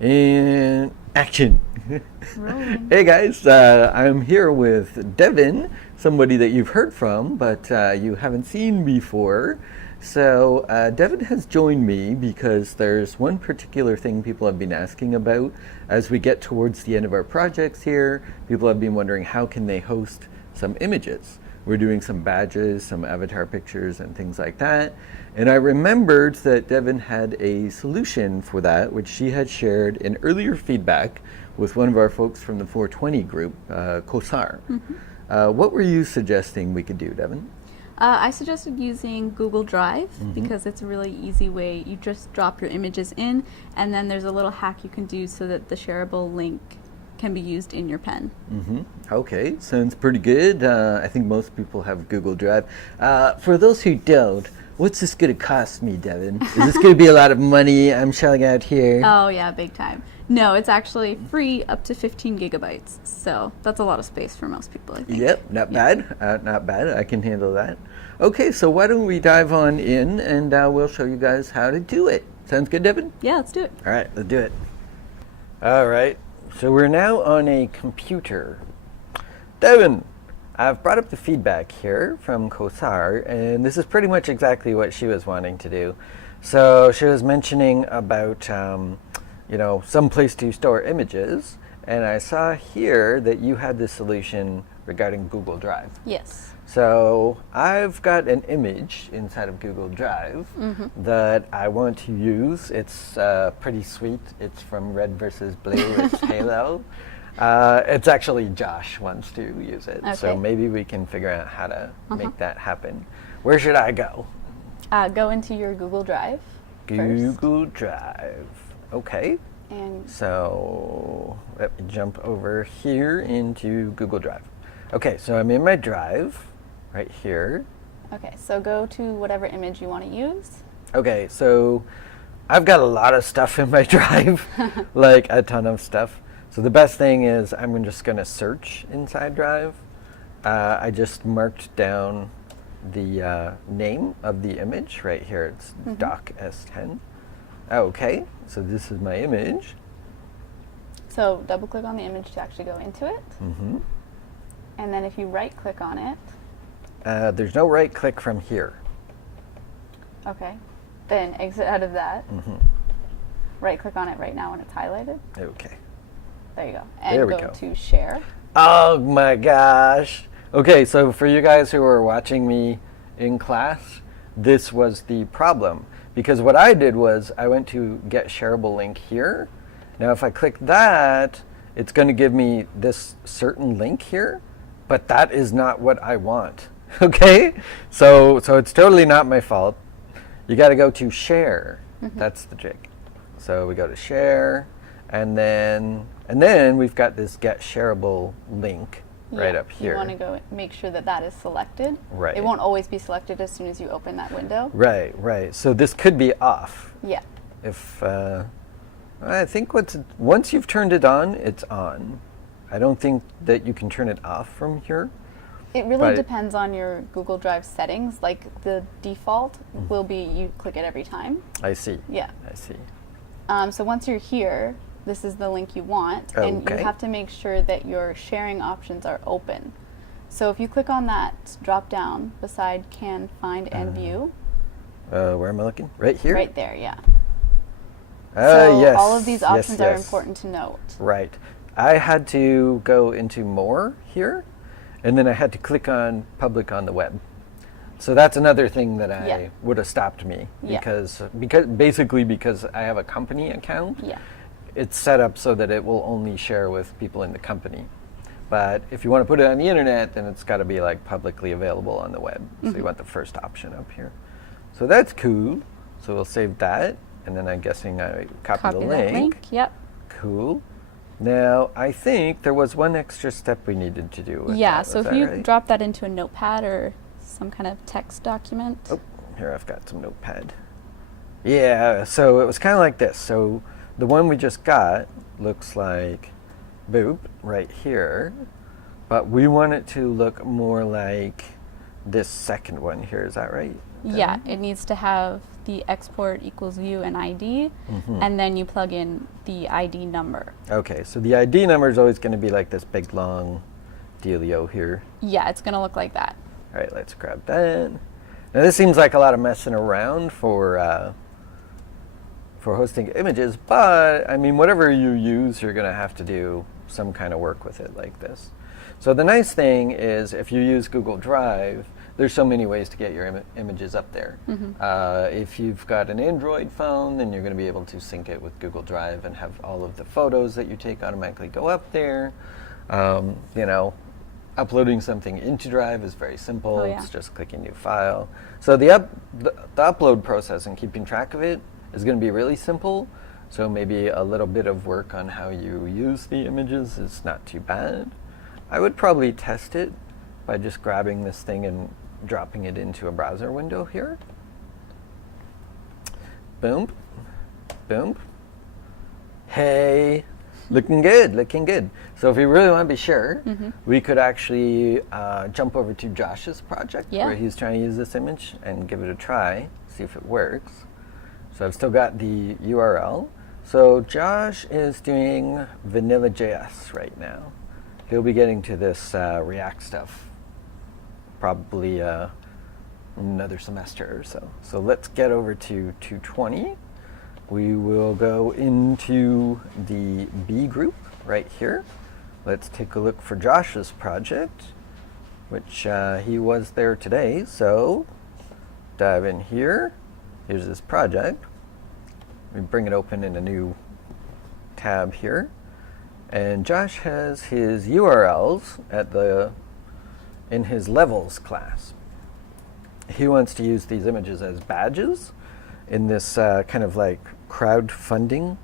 And action. Rolling. Hey guys, I'm here with Devin, somebody that you've heard from, but you haven't seen before. So Devin has joined me because there's one particular thing people have been asking about as we get towards the end of our projects here. People have been wondering how can they host some images. We're doing some badges, some avatar pictures, and things like that. And I remembered that Devin had a solution for that, which she had shared in earlier feedback with one of our folks from the 420 group, Kosar. What were you suggesting we could do, Devin? I suggested using Google Drive because it's a really easy way. You just drop your images in, and then there's a little hack you can do so that the shareable link can be used in your pen. Okay, sounds pretty good. I think most people have Google Drive. For those who don't, what's this going to cost me, Devin? Is this going to be a lot of money I'm shelling out here? Oh yeah, big time. No, it's actually free up to 15 gigabytes. So that's a lot of space for most people, I think. Yep, not bad. Not bad. I can handle that. Okay, so why don't we dive on in and we'll show you guys how to do it. Sounds good, Devin? Yeah, let's do it. All right, let's do it. All right, so we're now on a computer. Devin, I've brought up the feedback here from Kosar, and this is pretty much exactly what she was wanting to do. So she was mentioning about, some place to store images, and I saw here that you had this solution regarding Google Drive. Yes. So I've got an image inside of Google Drive that I want to use. It's pretty sweet. It's from Red versus Blue. It's Halo. It's actually Josh wants to use it. So Okay. maybe we can figure out how to make that happen. Where should I go? Go into your Google Drive first. Google Drive. Okay. And So let me jump over here into Google Drive. Okay, so I'm in my drive right here. okay, so go to whatever image you want to use. Okay, so I've got a lot of stuff in my drive, like a ton of stuff. So the best thing is I'm just going to search inside Drive. I just marked down the name of the image right here. It's Doc S10. Okay, so this is my image. So double click on the image to actually go into it. And then if you right click on it, There's no right click from here. okay, then exit out of that. Right click on it right now when it's highlighted. Okay. There you go. And There we go go. to share. Oh my gosh. Okay, so for you guys who are watching me in class, this was the problem. Because what I did was I went to get shareable link here. Now if I click that, it's going to give me this certain link here, but that is not what I want. Okay? So it's totally not my fault. You got to go to share. That's the trick. So we go to share, and then we've got this get shareable link right Yeah, up here. You want to go make sure that that is selected. Right. It won't always be selected as soon as you open that window. Right. So this could be off. Yeah. If I think once you've turned it on, it's on. I don't think that you can turn it off from here. It really But- depends on your Google Drive settings. Like the default will be you click it every time. I see. Yeah. I see. So once you're here, this is the link you want, and you Okay. have to make sure that your sharing options are open. So if you click on that drop down beside Can, Find, and View, Where am I looking? Right here? right there, yeah. So So all of these options are yes. important to note. Right. I had to go into more here, and then I had to click on public on the web. So that's another thing that Yeah. would have stopped me Yeah. because I have a company account. Yeah. It's set up so that it will only share with people in the company. But if you want to put it on the internet, then it's got to be like publicly available on the web. So you want the first option up here. So that's cool. So we'll save that, and then I'm guessing I copy the that link. Yep. Cool. Now, I think there was one extra step we needed to do with Yeah, that. so Was if that you right? drop that into a notepad or some kind of text document. Oh, here I've got some notepad. Yeah, so it was kind of like this. So the one we just got looks like boop right here, but we want it to look more like this second one here. Is that right? Yeah, it needs to have the export equals view and ID, and then you plug in the ID number. Okay, so the ID number is always going to be like this big long dealio here. Yeah, it's going to look like that. All right, let's grab that. Now this seems like a lot of messing around for hosting images, but I mean, whatever you use, you're going to have to do some kind of work with it like this. So the nice thing is if you use Google Drive, there's so many ways to get your images up there. If you've got an Android phone, then you're going to be able to sync it with Google Drive and have all of the photos that you take automatically go up there. You know, uploading something into Drive is very simple. It's just clicking new file. So the upload process and keeping track of it is going to be really simple. So maybe a little bit of work on how you use the images is not too bad. I would probably test it by just grabbing this thing and dropping it into a browser window here. Boom, boom. Hey, looking good, looking good. So if we really want to be sure, we could actually jump over to Josh's project where he's trying to use this image and give it a try, see if it works. So I've still got the URL. So Josh is doing Vanilla.js right now. He'll be getting to this React stuff probably another semester or so. So let's get over to 220. We will go into the B group right here. Let's take a look for Josh's project, which he was there today. So dive in here. Here's his project. We bring it open in a new tab here. And Josh has his URLs in his levels class. He wants to use these images as badges in this kind of like crowdfunding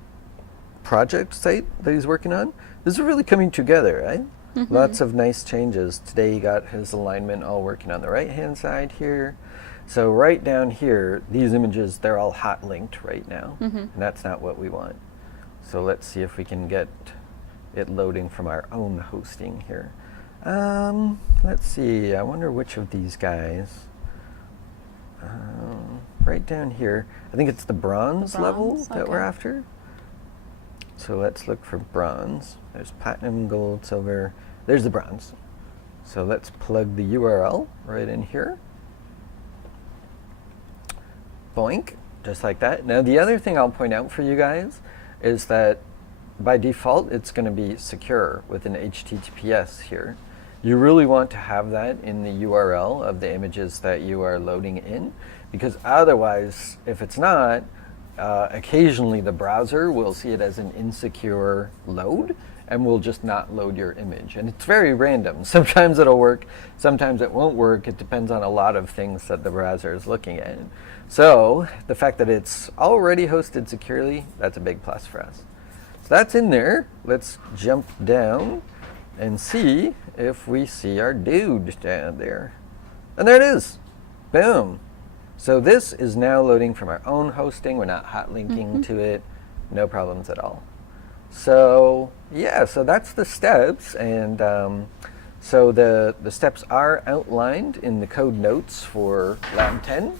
project site that he's working on. This is really coming together, right? Lots of nice changes. Today he got his alignment all working on the right-hand side here. So right down here, these images, they're all hot linked right now, and that's not what we want. So let's see if we can get it loading from our own hosting here. Let's see, I wonder which of these guys. Right down here, I think it's the bronze level that we're after. So let's look for bronze. There's platinum, gold, silver. There's the bronze. So let's plug the URL right in here. Boink, just like that. Now the other thing I'll point out for you guys is that by default it's going to be secure with an HTTPS here. You really want to have that in the URL of the images that you are loading in, because otherwise, if it's not, occasionally the browser will see it as an insecure load and will just not load your image. And it's very random. Sometimes it'll work, sometimes it won't work. It depends on a lot of things that the browser is looking at. So the fact that it's already hosted securely, that's a big plus for us. So that's in there. Let's jump down and see if we see our dude down there. And there it is. Boom. So this is now loading from our own hosting. We're not hot linking to it. No problems at all. So yeah, so that's the steps. And so the steps are outlined in the code notes for Lab 10.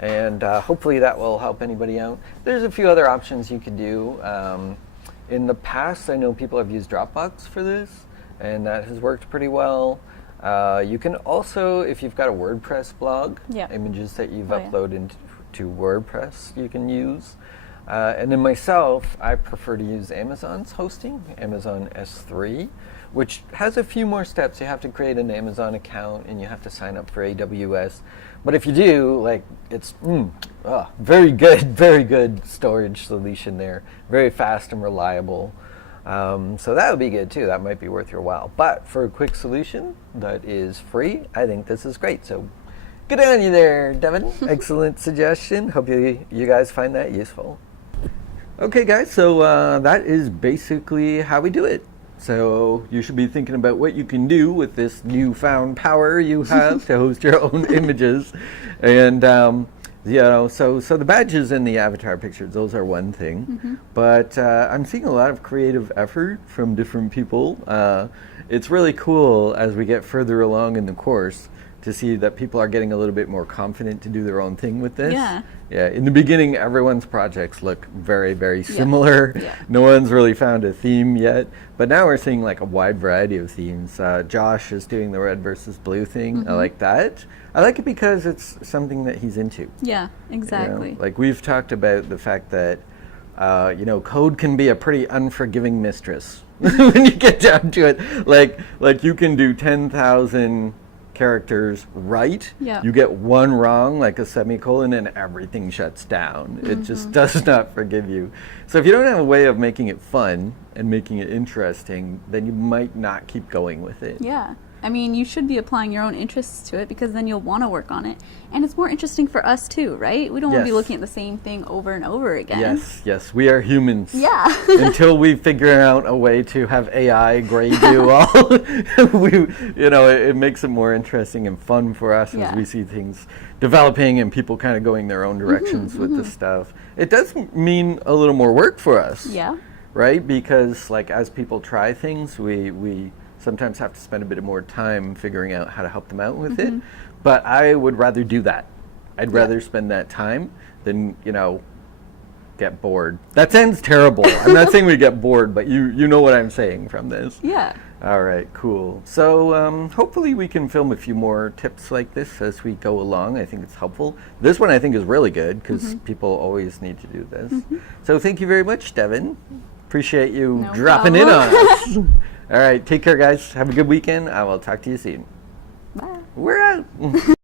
And hopefully that will help anybody out. There's a few other options you could do. In the past, I know people have used Dropbox for this, and that has worked pretty well. You can also, if you've got a WordPress blog, images that you've uploaded to WordPress you can use. And then myself, I prefer to use Amazon's hosting, Amazon S3, which has a few more steps. You have to create an Amazon account and you have to sign up for AWS. But if you do, like, it's very good storage solution there. Very fast and reliable. So that would be good too. That might be worth your while. But for a quick solution that is free, I think this is great. So good on you there, Devin. Excellent suggestion. Hope you guys find that useful. Okay, guys, so that is basically how we do it. So you should be thinking about what you can do with this newfound power you have to host your own images. And you know, so the badges and the avatar pictures, those are one thing. But I'm seeing a lot of creative effort from different people. It's really cool as we get further along in the course to to see that people are getting a little bit more confident to do their own thing with this. Yeah. Yeah, in the beginning, everyone's projects look very, very similar. Yeah. No one's really found a theme yet. But now we're seeing like a wide variety of themes. Josh is doing the red versus blue thing. I like that. I like it because it's something that he's into. Yeah, exactly. You know? Like we've talked about the fact that, code can be a pretty unforgiving mistress when you get down to it. Like you can do 10,000 characters right. Yeah. You get one wrong, like a semicolon, and everything shuts down. It just does not forgive you. So if you don't have a way of making it fun and making it interesting, then you might not keep going with it. Yeah. I mean, you should be applying your own interests to it because then you'll want to work on it. And it's more interesting for us too, right? We don't want to be looking at the same thing over and over again. Yes, we are humans. Yeah. Until we figure out a way to have AI grade you all, it makes it more interesting and fun for us as we see things developing and people kind of going their own directions with this stuff. It does mean a little more work for us. Yeah. Right? Because like as people try things, we sometimes have to spend a bit more time figuring out how to help them out with it. But I would rather do that. I'd rather spend that time than, get bored. That sounds terrible. I'm not saying we get bored, but you know what I'm saying from this. Yeah. All right, cool. So hopefully we can film a few more tips like this as we go along. I think it's helpful. This one I think is really good because people always need to do this. So thank you very much, Devin. Appreciate you dropping in on us. All right, take care, guys. Have a good weekend. I will talk to you soon. Bye. We're out.